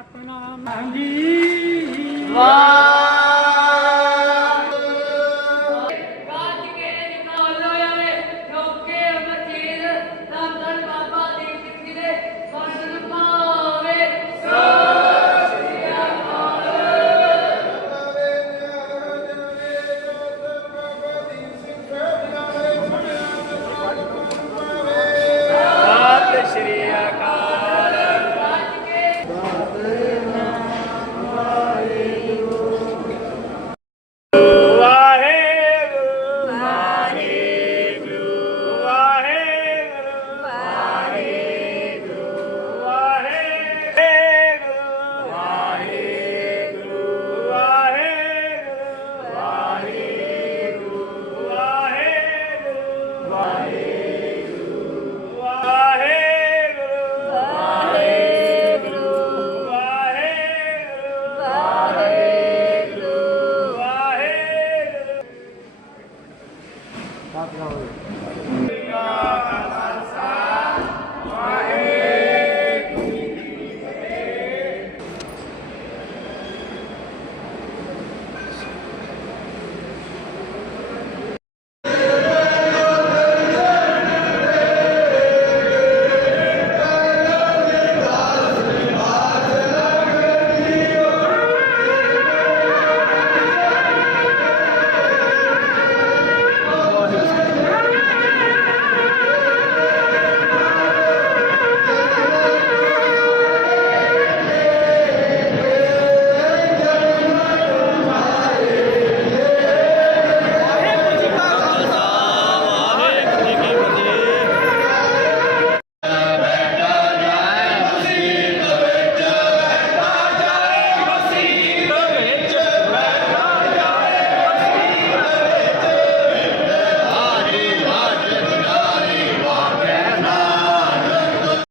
ਸਤਨਾਮ ਜੀ ਵਾਹ। That's.